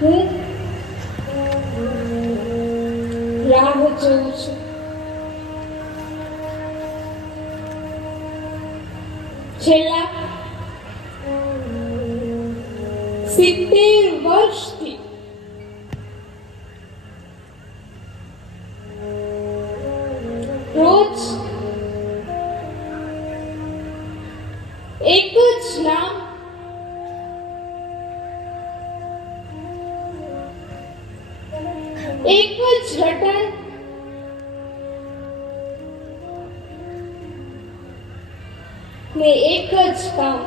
હું રાહ જોઉં છું. છેલ્લા 70 વર્ષથી રોજ એક જ નામ, એક જ રટણ, ને એક જ કામ,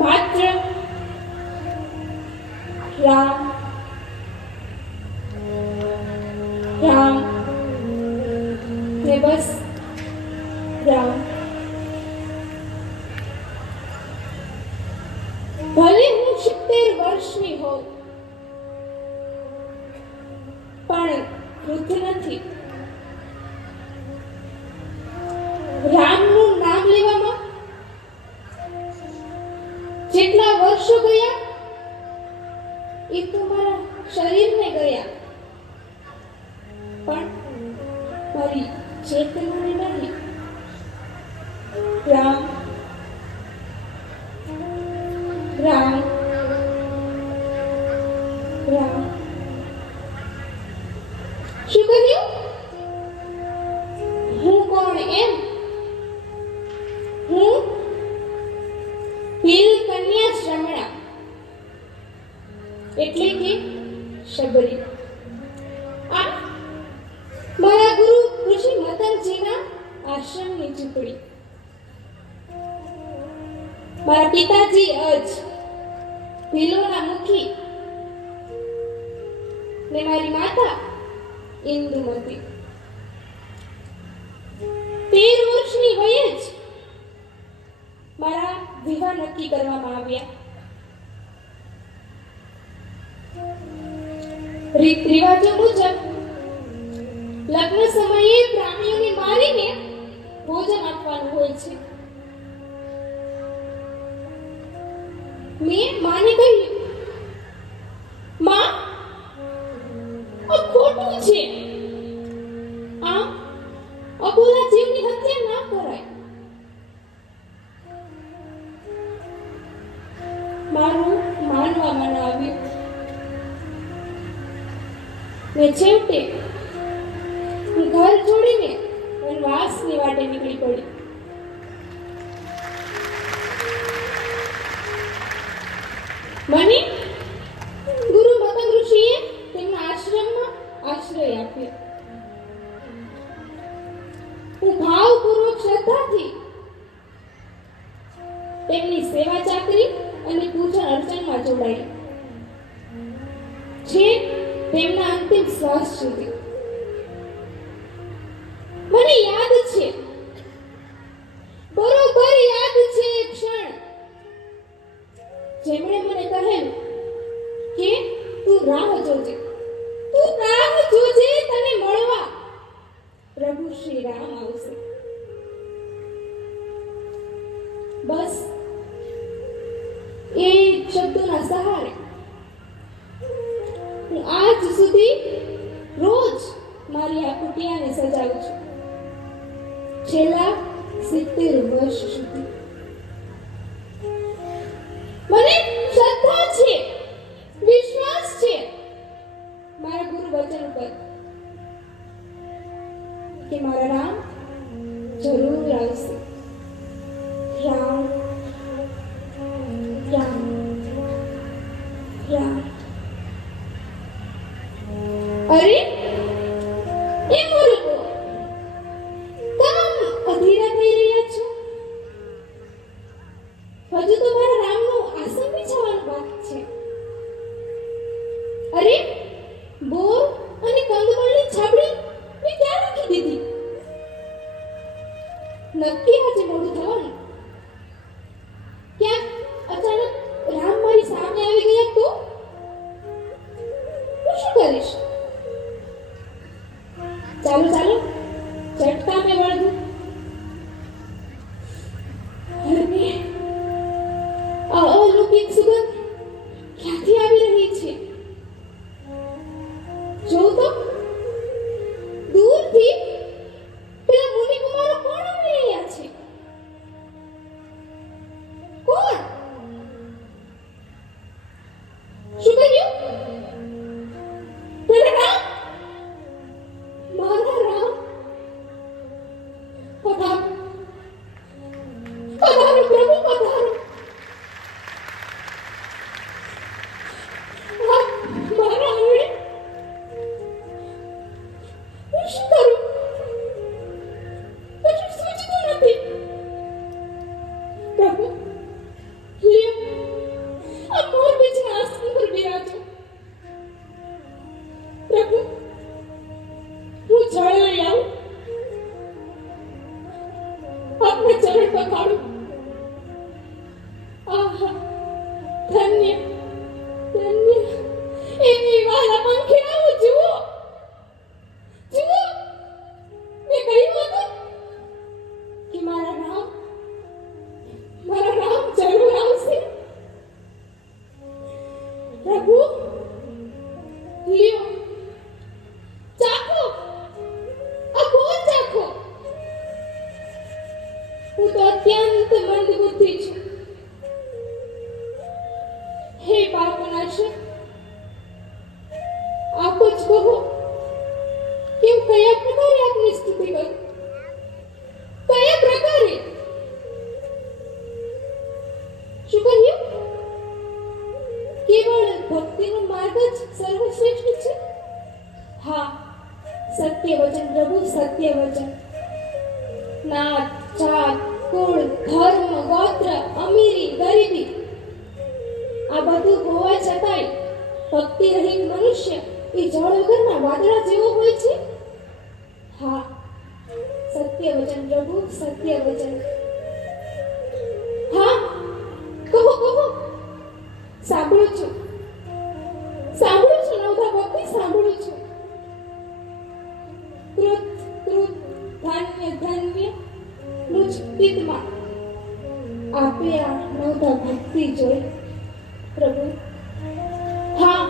માત્ર રામ રામ ને બસ રામ. ભલે હું 70 વર્ષની હોઉં પણ વૃદ્ધ નથી. રામનું નામ લેવામાં જેટલા વર્ષો ગયા એ તો મારા શરીરને ગયા, પણ મારી ચેતનાને નહીં. રામ રામ રામ. શું કહ્યું? હું કોણ એમ? હું ભીલ કન્યા શ્રમણા એટલે કે શબરી. આ મારા ગુરુ ઋષિ મતંગજીના આશ્રમની ઝૂંપડી. મારા પિતાજી અજ ભીલોના મુખી ને મારી માતા ઇન્દુમતી. 13 વર્ષની વયે જ મારા વિવાહ નક્કી કરવામાં આવ્યા. રીત રિવાજો મુજબ લગ્ન સમયે પ્રાણીઓને મારીને ભોજન આપવાનું હોય છે. મેં માને કહ્યું, માં આ ખોટું છે, આ અબોલા જીવની હત્યા ના કરાય. મારું માનવામાં ન આવ્યું ને છેવટે હું ઘર છોડીને વનવાસની વાટે નીકળી પડી. મને ગુરુ મતંગ ઋષિએ તેમના આશ્રમમાં આશ્રય આપ્યો. હું ભાવપૂર્વક શ્રદ્ધાથી તેમની સેવા ચાકરી અને પૂજન અર્ચનમાં જોડાઈ છે તેમના અંતિમ શ્વાસ સુધી. મને યાદ છે, બરોબર યાદ છે એ ક્ષણ જેમણે મને કહેલું કે તું રાહ જોજે, તું રાહ જોજે, તને મળવા પ્રભુ શ્રી રામ આવશે. બસ એ શબ્દોના સહારે હું આજ સુધી રોજ મારી આ કુટિયાને સજાવું છું. છેલ્લા 70 વર્ષ સુધી મને શ્રદ્ધા છે, વિશ્વાસ છે મારા ગુરુ વચન પર કે મારા રામ જરૂર આવશે. રામ રામ રામ. અરે એ મૂર્ખો, કેમ અધીરા થઈ રહ્યા છો? હજુ તો મારા રામનું આસન બિછાવવાનું બાકી છે. અરે બોર અને કંદમૂળની છાબડી મેં ક્યાં રાખી દીધી? નક્કી આજે મોડું થવાનું. ક્યાંક અચાનક રામ મારી સામે આવી ગયા તો હું શું કરીશ? ચાલો ચાલો ઝટકા મેં વળગું. અલૌકિક સુગંધ ક્યાંથી આવી રહી છે? જોઉં તો દૂરથી પેલા મુનિકુમારો કોણ આવી રહ્યા છે? કોણ? શું કહ્યું? પેલા રામ? મારા રામ? પધારો, પધારો પ્રભુ, પધારો. મારા આંગણે હું શું કરું? કશું સૂચતું નથી. પ્રભુ, લ્યો, આ મોર બીજના આસન પર બિરાજો. પ્રભુ, હું જળ લઈ આવું. આપના ચરણ પખાડું. આહા, ધન્ય, ધન્ય. એની વાલા પંખીડાઓ જુઓ, જુઓ. મેં કહ્યું હતું કે મારા રામ જરૂર આવશે. પ્રભુ, લ્યો, ચાખો, આ ભોજ ચાખો. હું તો અત્યંત મંદ બુદ્ધિ છું. હે પાપનાશક, આપ જ કહો કે હું કયા પ્રકારે આપની સ્તુતિ કરું? કયા પ્રકારે? શું કહ્યું? કેવળ ભક્તિનો માર્ગ જ સર્વશ્રેષ્ઠ છે? હા, સત્ય વચન પ્રભુ, સત્ય વચન. નાત, જાત, કુળ, ધર્મ, ગોત્ર, અમીરી, ગરીબી આ બધું હોવા છતાંય ભક્તિ રહિત મનુષ્ય એ જળ વગરના વાદળા જેવો હોય છે. હા, સત્ય વચન પ્રભુ, સત્ય વચન. હા, કહો, કહો. સાંભળું છું, સાંભળું છું નવધા ભક્તિ, સાંભળું છું. કૃત, કૃત, ધન્ય, ધન્ય મુજ પિતમાં આપે આ નવધા ભક્તિ જોઈ. પ્રભુ, હા,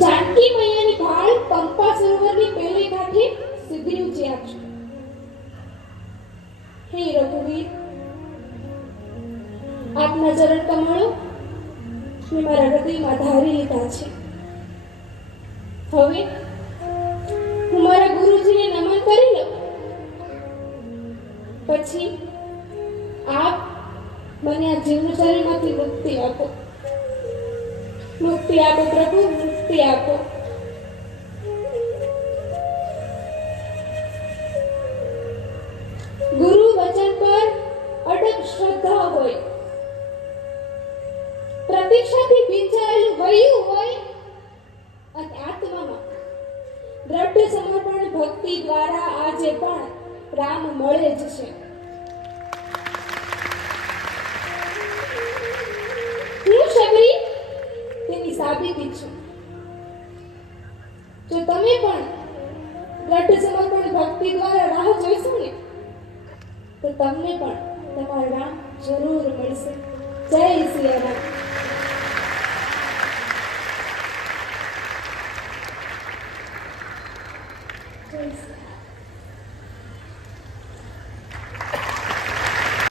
જાનકી મૈયાની ભાળ પંપા સરોવરની પેલે કાંઠે સીધી ઊંચી આપજો. હે રઘુવીર, આપના ચરણ કમળો મેં મારા હૃદયમાં ધારી લીધા છે. હવે હું મારા ગુરુજીને નમન કરી લઉં. પછી આપ મને આ જીવન શરીરમાંથી મુક્તિ આપો. મુક્તિ આપો પ્રભુ, મુક્તિ આપો. ગુરુ વચન પર અડગ શ્રદ્ધા હોય, પ્રતીક્ષાથી ભીંજાયેલું હૈયું હોય અને આત્મામાં દ્રઢ સમર્પણ ભક્તિ દ્વારા આજે પણ રામ મળે જ છે. હું શબરી તેની સાબિતી છું. જો તમે પણ દ્રઢ સમર્પણ ભક્તિ દ્વારા રાહ જોઈશો ને તો તમને પણ તમારા રામ જરૂર મળશે. જય સિયા રામ.